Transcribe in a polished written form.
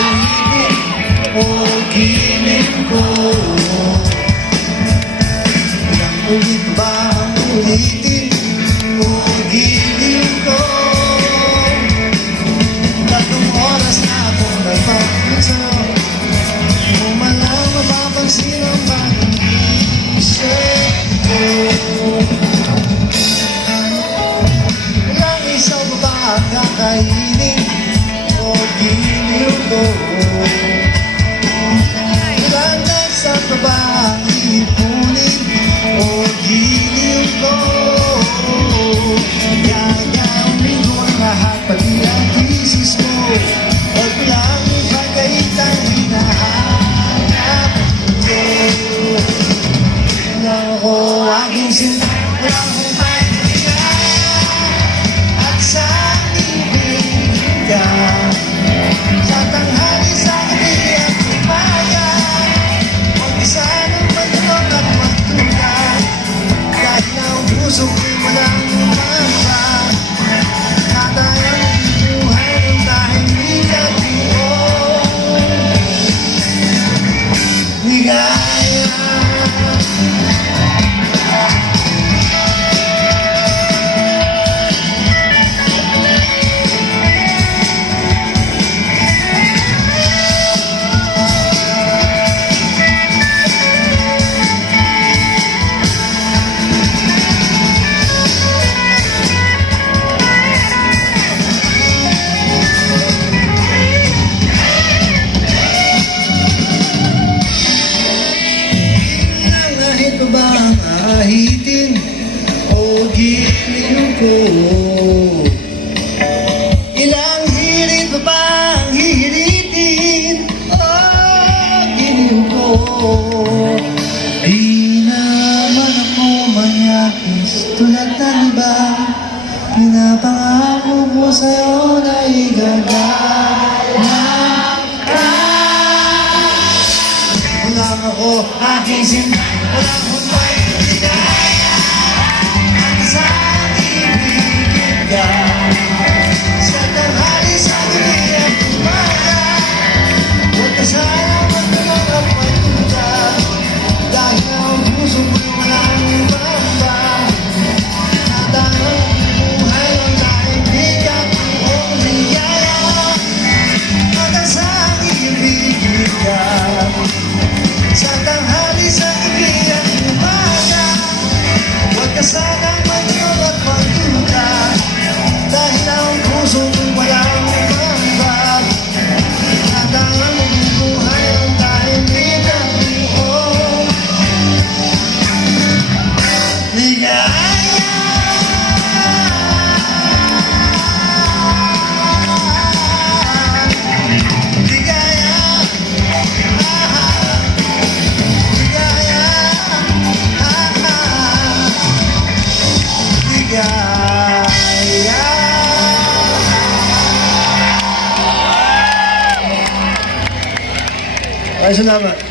kakaibig o kinig ko. Ilang ulit ba ang ulitin o giliw ko? Tatlong oras na akong nagpapito, mo man lang mapapansin ang pag-isip ko. Walang isaw ba ang kakainin o giliw ko? Ilangan sa baba ang ipunin o giliw ko? Gagawin ko ang lahat pati ang thesis mo. Huwag mo lang ipagkait ang hinahanap ko. Wala ako aking sinta, wala akong pahinga, at sa ibig ka. Sa tanghali sa gabi at umaga, mag-isa ng magdamag at magtulad. Dahil na ang puso ko'y walang umamba, at ayaw buhay ng dahil bigat mo. Ligaya. Ito ba ang ahitin o giliw ko? Ilang hirit pa ba ang hihiritin o giliw ko? Di naman ako manyakis tulad ng iba, pinapangako ko sa'yo na igaganap ka. Wala ako aking sinta, wala akong pahinga, at sa ibigin ka. Sa tanghali sa gabi at umaga, huwag ka sana magdamag at magtulad. Dahil ang puso ko'y walang ibamba, at ang buhay ng dahil bigat o ligaya, at sa ibigin ka. Sa tanghali sa gabi at umaga, huwag ka sanang magdamag at magtulad. Dahil ang puso ko'y walang umambag, at ang buhay ng dahil bigat mo. Ligaya. Ay, salamat.